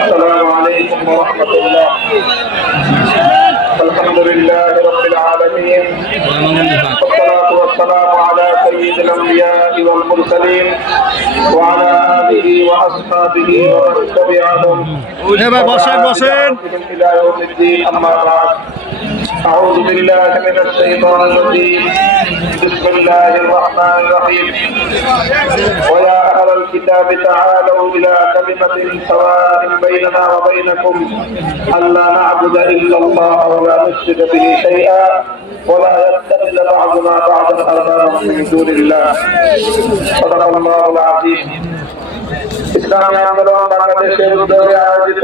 السلام عليكم ورحمة الله. الحمد لله رب العالمين. والصلاة والسلام على سيد الأنبياء والمرسلين وعلى آله وأصحابه ومن تبعهم. إلى يوم الدين أما بعد. أعوذ بالله من الشيطان الرجيم بسم الله الرحمن الرحيم ويا أهل الكتاب تعالوا إلى كلمة سواء بيننا وبينكم ألا نعبد إلا الله ولا نشرك به شيئا ولا يتخذ بعضنا بعضا أربابا من دون الله صدق الله العظيم ইসলামী আন্দোলন বাংলাদেশের উদ্যোগে আয়োজিত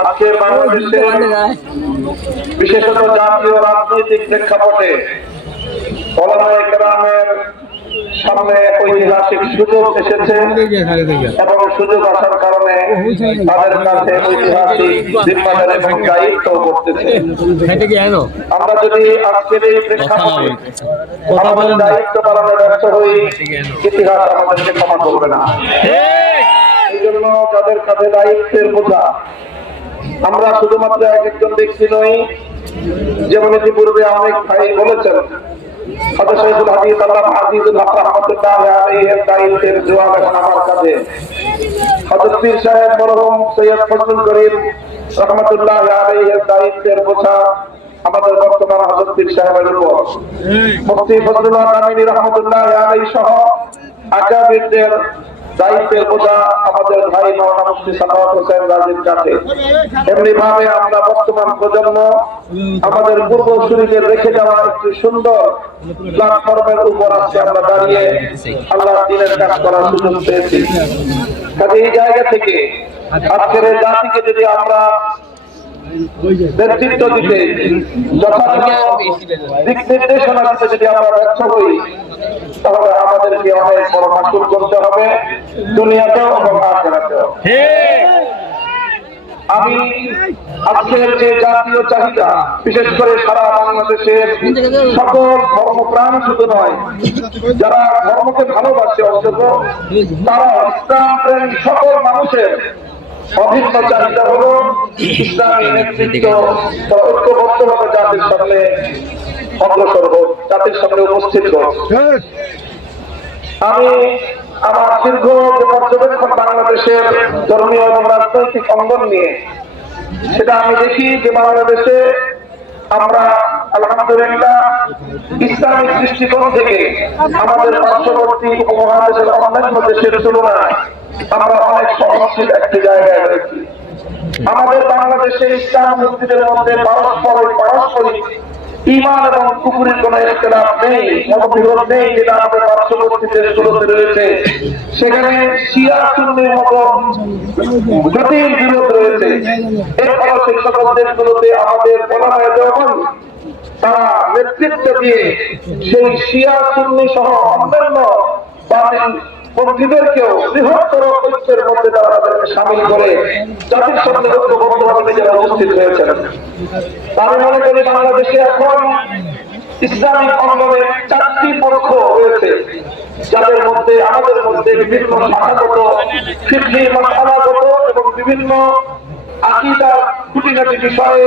আজকে বাংলাদেশে বিশেষত জাতীয় রাজনৈতিক প্রেক্ষাপটে কেরামের সামনে ঐতিহাসিক সুযোগ এসেছে এবং সুযোগ আসার কারণে তাদের কাছে ঐতিহাসিক জিম্মাদার এবং দায়িত্ব করতেছে। আমরা যদি আজকের এই প্রেক্ষাপটে আমাদের দায়িত্ব পালনে ব্যস্ত হই ইতিহাস আমাদেরকে ক্ষমা করবে না। এই জন্য তাদের কাছে দায়িত্বের বোঝা আমরা শুধুমাত্র এক একজন ব্যক্তি নই যেমন ইতিপূর্বে অনেক ভাই বলেছেন আমাদের বর্তমান হযরত পীর সাহেবের উপর। মুফতি ফজলুল্লাহ কামিনী রহমাতুল্লাহ সহ আকাবিরদের দায়িত্বের বোঝা আমাদের ভাই মাওলানা মুফতি হোসেন রাজির কাছে। এমনি ভাবে আমরা বর্তমান প্রজন্ম, আমাদের রেখে যাওয়া একটি সুন্দর প্ল্যাটফর্মের উপর আমরা দাঁড়িয়ে আল্লাহ দিনের কাজ করার সুযোগ পেয়েছি। কাজে এই জায়গা থেকে আজকের জাতিকে যদি আমরা নেতৃত্ব দিতে যথাযথ দিক নির্দেশনা দিতে যদি আমরা ব্যর্থ হই তাহলে আমাদেরকে অনেক বড় মাসুল করতে হবে দুনিয়াতেও এবং আখেরাতেও। আমি আজকের যে জাতীয় চাহিদা বিশেষ করে সারা বাংলাদেশের সকল ধর্মপ্রাণ শুধু নয় যারা ধর্মকে ভালোবাসে অন্তত তারা ইসলাম প্রেম সকল মানুষের অভিন্ন চাহিদা হলো ইসলামী নেতৃত্ব তারা ঐক্যবদ্ধভাবে জাতির সামনে অগ্রসর হোক জাতির সামনে উপস্থিত হোক আমি আমার দীর্ঘ পর্যবেক্ষণ বাংলাদেশের ধর্মীয় এবং রাজনৈতিক অঙ্গন নিয়ে সেটা আমি দেখি যে বাংলাদেশে আমরা আলহামদুলিল্লাহ ইসলামিক দৃষ্টিকোণ থেকে আমাদের পার্শ্ববর্তী উপমহাদেশের অন্যান্য দেশের তুলনায় আমরা অনেক সহনশীল একটি জায়গায় রয়েছি। আমাদের বাংলাদেশে ইসলাম মুক্তিদের মধ্যে পারস্পর পারস্পরিক ইমান এবং কুকুরের কোন নেই মতবিরোধ নেই যেটা আমাদের রয়েছে। সেখানে শিয়া মতো জটিল বিরোধ রয়েছে। দেশগুলোতে আমাদের ওলামায়ে দেওবন্দ তারা নেতৃত্ব দিয়ে সেই শিয়া সুন্নি সহ অন্যান্য পন্থীদেরকেও বৃহত্তর ঐক্যের মধ্যে তারা তাদেরকে সামিল করে জাতির নিজেরা উপস্থিত হয়েছেন। আমি মনে করি বাংলাদেশে এখন ইসলামিক অঙ্গনে চারটি পক্ষ রয়েছে, যাদের মধ্যে, আমাদের মধ্যে বিভিন্ন ফিকহি, মাসালাগত এবং বিভিন্ন আকিদা খুঁটিনাটি বিষয়ে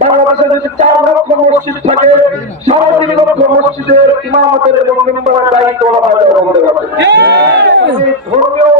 বাংলাদেশে যদি চার লক্ষ মসজিদ থাকে সাড়ে তিন লক্ষ মসজিদের ইমামতের এবং মেম্বারের দায়িত্ব ধর্মীয়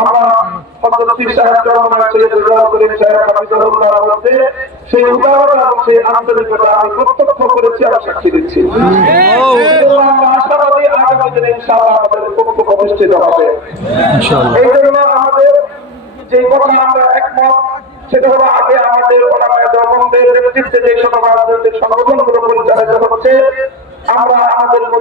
আমরা পদ্ধতি সাহেব চরমায় সৈয়দ রেজাউল করিম সাহেব হাফিজাহুল্লাহর মধ্যে সেই উদারতা এবং সেই আন্তরিকতা আমি প্রত্যক্ষ করেছি আর সাক্ষী দিচ্ছি। আশাবাদী আগামী দিনে ইনশাআল্লাহ আমাদের পক্ষ প্রতিষ্ঠিত হবে। এই জন্য আমাদের যে কথা আমরা একমত সেটা হলো আগে আমাদের ওলামায়ে নেতৃত্বে যে সকল রাজনৈতিক সংগঠনগুলো পরিচালিত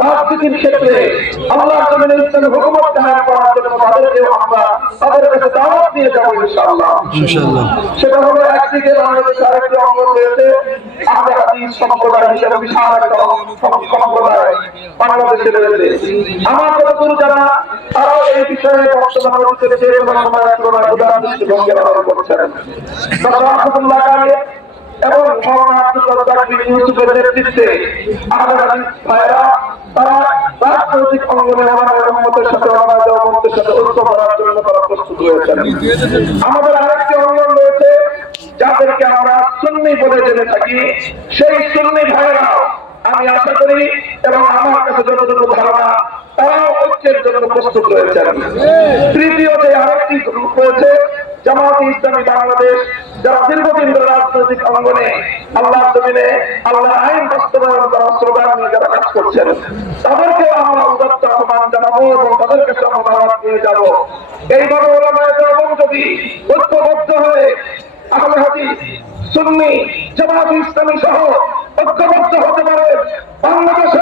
রাজনীতির ক্ষেত্রে আল্লাহ জমিনে ইসলামী হুকুমত কায়েম করার জন্য তাদেরকেও আমরা তাদের কাছে দাওয়াত নিয়ে যাব ইনশাআল্লাহ। সেটা হলো একদিকে বাংলাদেশে আরেকটি অঙ্গ রয়েছে আহলে হাদিস সম্প্রদায় হিসেবে বিশাল একটা সম্প্রদায় বাংলাদেশে রয়েছে। আমার যতদূর জানা তারাও এই বিষয়ে বর্তমান অতীতের যে কোনো সময় দৃষ্টিভঙ্গি করছেন। ডক্টর আহমদুল্লাহ গালী এবং নেতৃত্বে তারা রাজনৈতিক অঙ্গনে উম্মতের সাথে দেওবন্দের সাথে ঐক্য করার জন্য তারা প্রস্তুত রয়েছেন আমাদের আরেকটি অঙ্গন রয়েছে, যাদেরকে আমরা সুন্নি বলে জেনে থাকি। সেই সুন্নি ভাইরাও আমি আশা করি এবং আমার কাছে যতটুকু ধারণা, তারাও ঐক্যের জন্য প্রস্তুত রয়েছেন। তৃতীয় যে আরেকটি গ্রুপ রয়েছে জামাত ইসলামী বাংলাদেশ, যারা দীর্ঘদিন ধরে রাজনৈতিক অঙ্গনে আল্লাহ জমিনে আল্লাহ আইন বাস্তবায়ন করার স্লোগান নিয়ে যারা কাজ করছেন তাদেরকে আমরা উদাত্ত আহ্বান জানাব এবং তাদের কাছে নিয়ে যাব। এইভাবে ওলামায়ে দেওবন্দ যদি ঐক্যবদ্ধ হয়ে আহলে হাদিস, সুন্নি, জামাত ইসলামী সহ ঐক্যবদ্ধ হতে পারে বাংলাদেশ